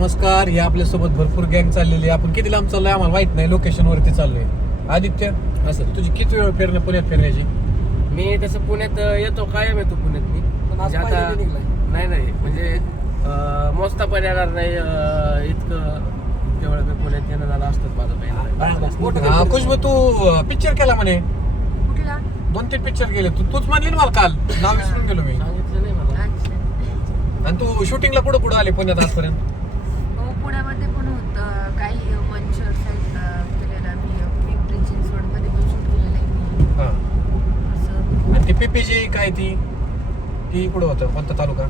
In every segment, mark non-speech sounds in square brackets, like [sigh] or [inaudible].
नमस्कार हे आपल्यासोबत भरपूर गँग चाललेली आहे. आपण किती लांब चाललोय? आम्हाला माहीत नाही लोकेशन वरती चाललोय. आदित्य हा सर तुझी किती वेळ फिरणं? पुण्यात फिरण्याची? मी तसं पुण्यात येतो कायम येतो पुण्यात मी. पण आज म्हणजे आता-. नाही नाही म्हणजे मोजता पण येणार नाही इतकं तेवढं मी पुण्यात येणं झालं असतं माझं पहिलं हा, खुशबू तू पिक्चर केला म्हणे. कुठला? दोन तीन पिक्चर गेले. तू तूच म्हणली ना मला काल. नाव विसरून गेलो मी. सांगितलं नाही मला. आणि तू शूटिंगला कुठं कुठं आले पुण्यात आजपर्यंत हो पुण्यामध्ये पण होतं काही मंचर साईडला केलेलं मी पिंपरी चिंचवडमध्ये पण शूट केलेलं आहे मी हा असं आणि ती पीपीजी काय ती? ती कुठं होतं? कोणता तालुका?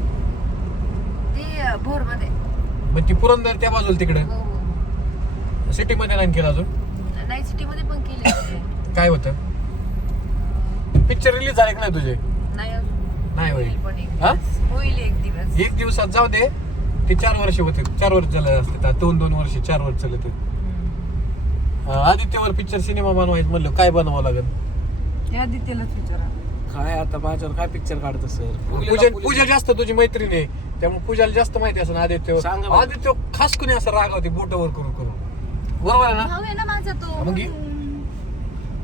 ते मग ती पुरंदर त्या बाजूला तिकडे? हो हो. सिटीमध्ये नाही केलं अजून? नाईट सिटीमध्ये पण केले होते. काय होतं? पिक्चर रिलीज झाले का नाही तुझे? नाही अजून. नाही होईल. पण एक हा? दिवस. होईल एक दिवस. एक दिवसात जाऊ दे. ते चार वर्ष होते. चार वर्ष झाले असते. आता दोन दोन वर्ष चार वर्ष झाले ते. हम्म. अं, आदित्यवर पिक्चर सिनेमा बनवायचं म्हणलं काय बनवावं लागेल? या आदित्यलाच विचारा काय आता माझ्यावर काय पिक्चर काढतं सर पूजा पूजा जास्त तुझी मैत्रीण आहे. त्यामुळे पूजाला जास्त माहिती असेल आदित्य. सांगा बरं. आदित्य खास कुणी असं रागावते बोटावर करून करून. बरोबर आहे ना? भाऊ आहे ना माझा तो. मग ये.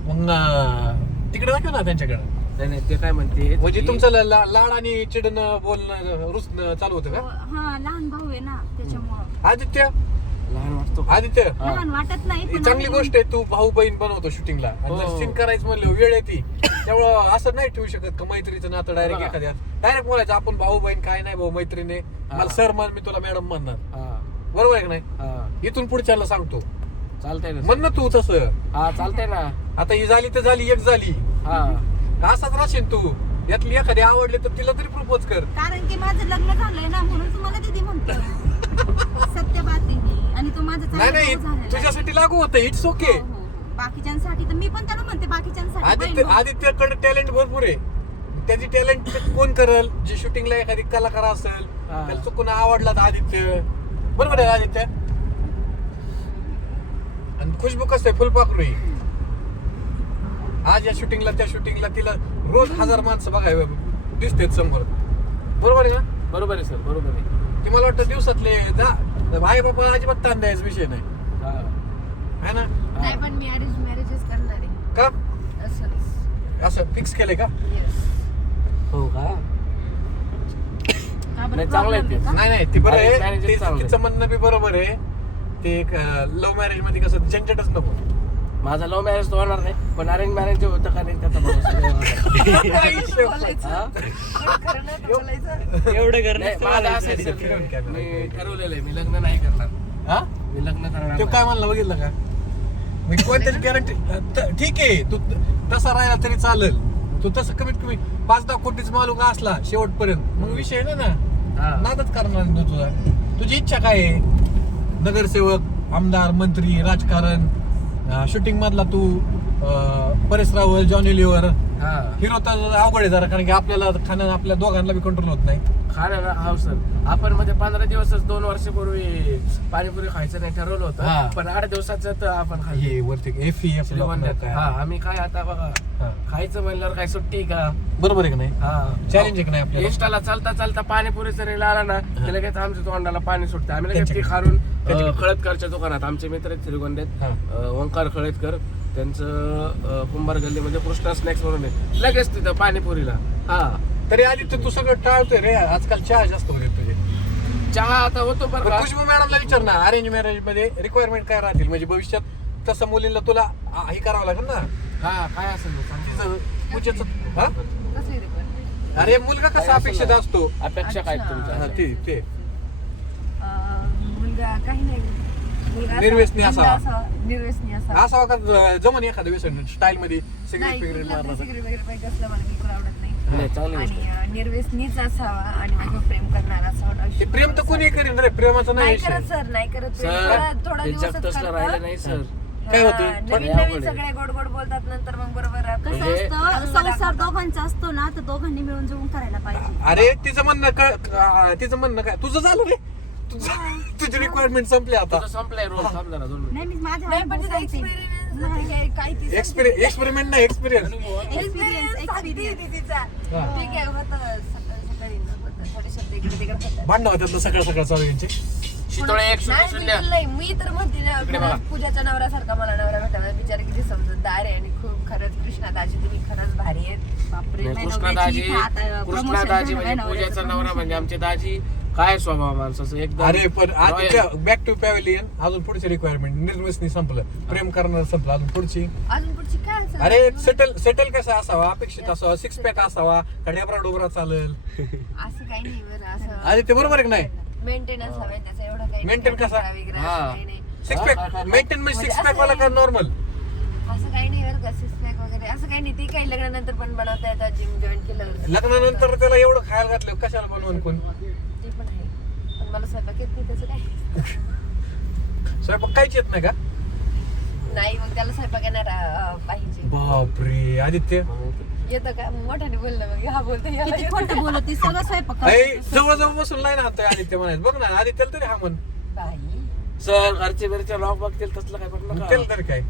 मग अं, तिकडे दाखव ना त्यांच्याकडे. नाही नाही ते काय म्हणते? म्हणजे की- तुमचं ला- ला- लाड आणि चिडणं बोलणं रुसणं चालू होतं का? हा लहान भाऊ आहे ना त्याच्यामुळं. आदित्य? लहान वाटतो. आदित्य. लहान वाटत नाही ही पण चांगली आम्ही- गोष्ट आहे तू भाऊ बहीण बनवतो शूटिंगला. आणि जर हो. सीन करायचं म्हणलं वेळ येते त्यामुळं असं नाही ठेवू शकत का मैत्रीचं नातं डायरेक्ट. एखाद्या डायरेक्ट बोलायचं आपण भाऊ बहीण काय नाही भाऊ मैत्रीने हा. मला सर मान मी तुला मॅडम म्हणणार. हा. बरोबर आहे की नाही? हा. इथून पुढच्याला सांगतो. चालतंय ना. म्हण ना तू तसं. हा चालतंय ना. आता ही झाली तर झाली एक झाली. हा. असाच राहशील तू? यातली एखादी आवडली तर तिला तरी प्रपोज कर. कारण की माझं लग्न झालंय ना म्हणून तुम्हाला दिदी म्हणतो सत्य. [laughs] आणि तो माझा चांगला नाही नाही भाऊ झालेला आहे. तुझ्यासाठी लागू होतं. इट्स ओके हो, हो, हो. बाकीच्यांसाठी तर मी पण त्याला म्हणते बाकीच्यांसाठी आदित्य बहीण भाऊ. आदित्यकडे टॅलेंट भरपूर आहे. त्याची टॅलेंट कोण करल? जे शूटिंगला एखादी कलाकार असेल हा. त्याला चुकून आवडला तर आदित्य. बरोबर आहे आदित्य? आणि खुशबू कसं आहे? फुलपाखरू आहे. आज या शूटिंगला त्या शूटिंगला तिला रोज हजार माणसं बघाय दिसतेत समोर. बरोबर आहे ना? बरोबर आहे सर. बरोबर आहे. ती मला वाटतं दिवसातले जा आई बाबा अजिबात ताण द्यायचा विषय नाही. हा. ना? नाही पण मी अरेंज मॅरेजच करणार आहे. का? असंच. असं फिक्स केलंय का. हो का? [coughs] का बरं नाही, चांगलं आहे problem ते. आहे का? नाही नाही ते बरं Arrange आहे. marriage ते- चांगलं आहे. तिचं म्हणणं बी बरोबर आहे. ते लव्ह मॅरेजमध्ये कसं झंझटच नको. माझा लव्ह मॅरेज तर होणार नाही पण अरेंज मॅरेज होतं का नाही त्याचा भरोसा नाही. हा? एवढं नाही, माझं असं आहे, सर. मी ठरवलेलं आहे मी लग्न नाही करणार. हा? मी लग्न करणार तो नाही. काय म्हणला बघितलं का? मी कोणत्याची गॅरंटी ठीक आहे तू तसा राहिला तरी चालेल. तू तसं कमीत कमी पाच दहा कोटीच मालूक असला शेवटपर्यंत. मग विषय नाही ना. हा. नादच करणार नाही तुझा. तुझी इच्छा काय आहे? नगरसेवक आमदार मंत्री राजकारण. शूटिंगमधला तू अं, परेश रावल जॉनी लिव्हर हा. हिरो तर अवघड आहे जरा कारण की आपल्याला खाणं आपल्या दोघांना बी कंट्रोल होत नाही. खाणं ना हा सर. आपण म्हणजे पंधरा दिवसच दोन वर्षापूर्वी पाणीपुरी खायचं नाही ठरवलं. होतं पण आठ दिवसाचं तर आपण खाल्ली. हे वरती एफ एफ श्रीगोंद्यात हा आम्ही काय आता बघा खायचं म्हणल्यावर काय सुट्टी का? बरोबर आहे का नाही? हा. चॅलेंज आहे का नाही इंस्टाला चालता चालता पाणीपुरीचा रील आला ना की लगेच आमच्या तोंडाला पाणी सुटतं. आम्ही लगेच ती. खारून खळदकरच्या दुकानात आमचे मित्र आहेत श्रीगोंद्यात ओंकार खळदकर. त्यांचं कुंभार गल्लीमध्ये कृष्णा स्नॅक्स म्हणून आहे. लगेच तिथं पाणीपुरीला. हा. तरी आधी तर तू सगळं टाळतोय रे. आजकाल चहा जास्त होते तुझे. चहा आता होतो बरं पण का. खुशबू मॅडमला विचार ना. अरेंज मॅरेजमध्ये रिक्वायरमेंट काय राहतील? म्हणजे भविष्यात तसं मुलींना तुला आ- हे करावं लागेल ना? हा काय असेल सांग. तिचं पूजेचं हा? कसली अरे मुलगा कसा अपेक्षित? असतो? अपेक्षा काय अच्छा. तुमच्या? हा, ते ते. अं, मुलगा काही नाही. मुलगा असा- निर्व्यसनी असावा. असावा, निर्व्यसनी असा असा का जमन एखाद्या व्यसन स्टाईल मध्ये सिगरेट नाही फिगरेट कुठला मारला सिगरेट वगैरे पाहिजे असलं मला बिलकुल आवडत नाही. नाही चांगली गोष्ट आणि अं, निर्व्यसनीच असावा आणि माझं प्रेम करणारा असावा प्रेम तर कोणी करीन रे. प्रेमाचं नाही नाही विषय. करत सर नाही करत प्रेम. सर थोडा- दिवसच करतं. राहिलं नाही सर. काय होतं? हा, नवीन नवीन. सगळे गोड गोड बोलतात नंतर मग बरोबर कसं म्हणजे- असतं? संसार दोघांचा असतो ना तर दोघांनी मिळून जुळून करायला पाहिजे. अरे तिचं म्हणणं क- तिचं म्हणणं काय? तुझं झालं रे. तुझं [laughs] तुझी रिक्वायरमेंट संपली आता तुझं संपलाय रोल थांब जरा दोन मिनिटं. नाही मी माझ्या नाही पण अनुभव तिचा सांगते. experience नाही. काय- काय ती एक्सपिरियन्स एक्सपेरिमेंट नाही एक्सपिरियन्स Experience Experience, सांगते experience. ती तिचा. हा. ठीक आहे होतं सकाळी सकाळी होतं. थोडे शब्द इकडे तिकडे होतात. भांडणं होतात ना सकाळ सकाळ चालू यांचे शितोळे एक शून्य नाही, शून्य बिलकुल नाही मी तर म्हणते ना इकडे खरंच. पूजाच्या नवऱ्यासारखा मला नवरा भेटायला बिचार किती समजदार आहे आणि खूप खरंच कृष्णादाजी तुम्ही खरंच भारी आहेत बापरे नाही, कृष्णा नवऱ्याची दाजी इथं आता कृष्णा दाजी झालं, म्हणजे पूजाचा नवऱ्याचं नवरा म्हणजे promotion. आमचे दाजी काय स्वभाव माणसाचं? एकदम अरे पण. आधीच्या बॅक टू पॅव्हलियन अजून पुढची रिक्वायरमेंट निर्मिसनी संपलं. प्रेम करणार संपलं अजून पुढची. अजून पुढची काय असेल? अरे सेटल सेटल कसा असावा? अपेक्षित असावा? सिक्स पॅक असावा? का डेबरा डोबरा चालेल? [laughs] असं काही नाही बरं असं [laughs] अरे ते बरोबर आहे की नाही? मेंटेनन्स हवंय त्याचं एवढं काही Maintain कसा? हा. सिक्स हा, पॅक. मेंटेन म्हणजे सिक्स म्हणजे पॅक वाला का नॉर्मल असं काही नाही बरं का सिक्स वगैरे. असं काही नाही ते काही लग्नानंतर पण बनवता येतात जिम जॉईन केलं लग्नानंतर त्याला एवढं खायला घातलं कशाला बनवून कोण? ते पण आहे. पण मला स्वयंपाक येत नाही त्याचं काय स्वयंपाक काहीच येत नाही का? नाही मग त्याला स्वयंपाक येणार अं, पाहिजे. बापरे आदित्य. येतं का? मोठ्याने बोललं मग हा बोलतो याला किती येतं खोटं का? बोलत ती सगळं स्वयंपाक अय करते. जवळ जवळ बसून आदित्य म्हणायचं. बघ ना आदित्यला तरी हा म्हण बाई. सर घरचे घरचे लॉक बघतील तसलं काय. त्याला तरी काय?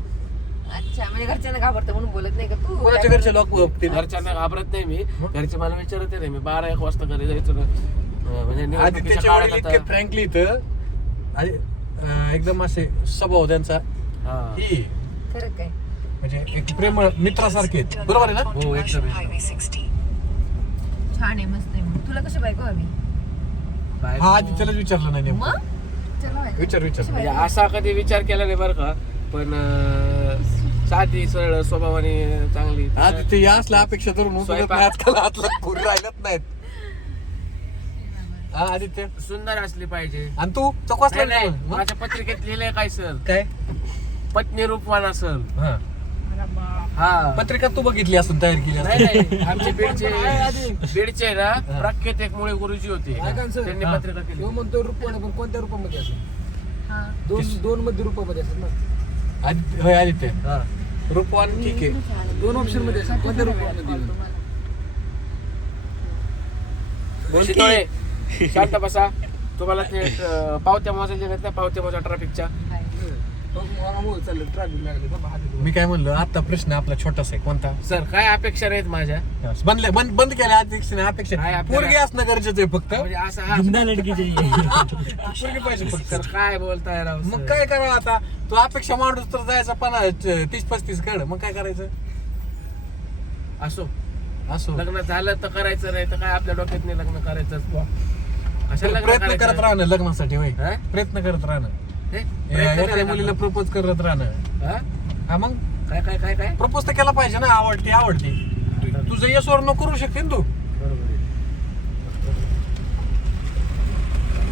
अच्छा म्हणजे घरच्यांना घाबरतं म्हणून बोलत नाही का तू? कोणाच्या घरचे लोक बघतील? घरच्यांना घाबरत नाही मी? घरचे मला विचारत नाही. मी बारा एक वाजता घरी जायचो ना. अं, म्हणजे निवडणुकीच्या आदित्यचे काळात वडील इतके आता- फ्रँकली इथं अं, एकदम असे स्वभाव त्यांचा. हा. ही खरं काय? म्हणजे एक प्रेम मित्रासारखे आहेत. बरोबर आहे ना? हो एकदम एकदम. छान आहे मस्त आहे. मग तुला कशी बायको हवी? हा आदित्यलाच विचारलं नाही नेमकं. मग? चला. विचार विचार. म्हणजे? असा कधी विचार केला नाही बरं का. पण अं, साधी सरळ स्वभावाने चांगली. आदित्य या असल्या अपेक्षा धरून उभं स्वयंपाक. नाही आजकाल हातला पूर राहिलत नाहीत. हा आदित्य. सुंदर असली पाहिजे. आणि तू? चौकसला नाही, नाही, माझ्या पत्रिकेत लिहिलंय काय सर? काय? पत्नी रूपवान असल. हा. हा. पत्रिका तू बघितली असून तयार केली नाही असेल. नाही. आमचे [laughs] बीडचे बीडचे ना प्रख्यात एक मुळे गुरुजी होते. त्यांनी हा. पत्रिका केली. तो म्हणतो रूपवान पण कोणत्या रूपामध्ये असेल? हा. दोन दोन मध्ये रूपामध्ये असेल ना. आदित्य होय आदित्य. रूपवान ठीक आहे. दोन ऑप्शनमध्ये कोणत्या रूपामध्ये शितोळे शांत बसा. तुम्हाला ते पावत्या मोजायच्या नाहीत ना पावत्या मोजा ट्रॅफिकच्या चाललं ट्रॅफिक लागले बाबा हात येतो. मी काय म्हणलं आता प्रश्न आपला छोटासा आहे कोणता? सर काय अपेक्षा नाहीत माझ्या? बंद बंद बंद केल्या अध्यक्षाने अपेक्षा पोरगी असणं गरजेचं आहे फक्त. म्हणजे असं हा पोरगी पाहिजे फक्त. काय बोलताय राव मग? काय करावं आता? तू अपेक्षा मांडूस तर जायचा पन्ना तीस पस्तीस कड. मग काय करायचं? असो. असो. लग्न झालं तर करायचं नाही तर काय आपल्या डोक्यात नाही लग्न. कशाला लग्न प्रयत्न करायचं? करत राहणं लग्नासाठी होय? प्रयत्न करत राहणं हे? प्रयत्न एखाद्या. मुलीला प्रपोज करत राहणं हा? हा मग काय काय काय काय प्रपोज तर केला पाहिजे ना आवडती आवडती तुझं यश वर न करू शकते ना तू बरोबर आहे.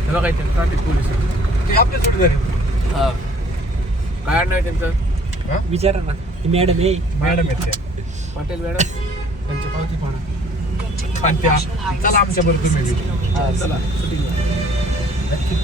हे बघा इथे ट्रॅफिक पोलीस आहे. ते आपल्या जोडीदार आहेत. हा. काय नाव आहे त्यांचं हा? विचारा ना ही मॅडम आहे मॅडम आहेत त्या. पाटील मॅडम त्यांची पावती पाहणं आणि त्या चला आमच्या बरोबर तुम्ही बी. हा चला शूटिंग नक्की.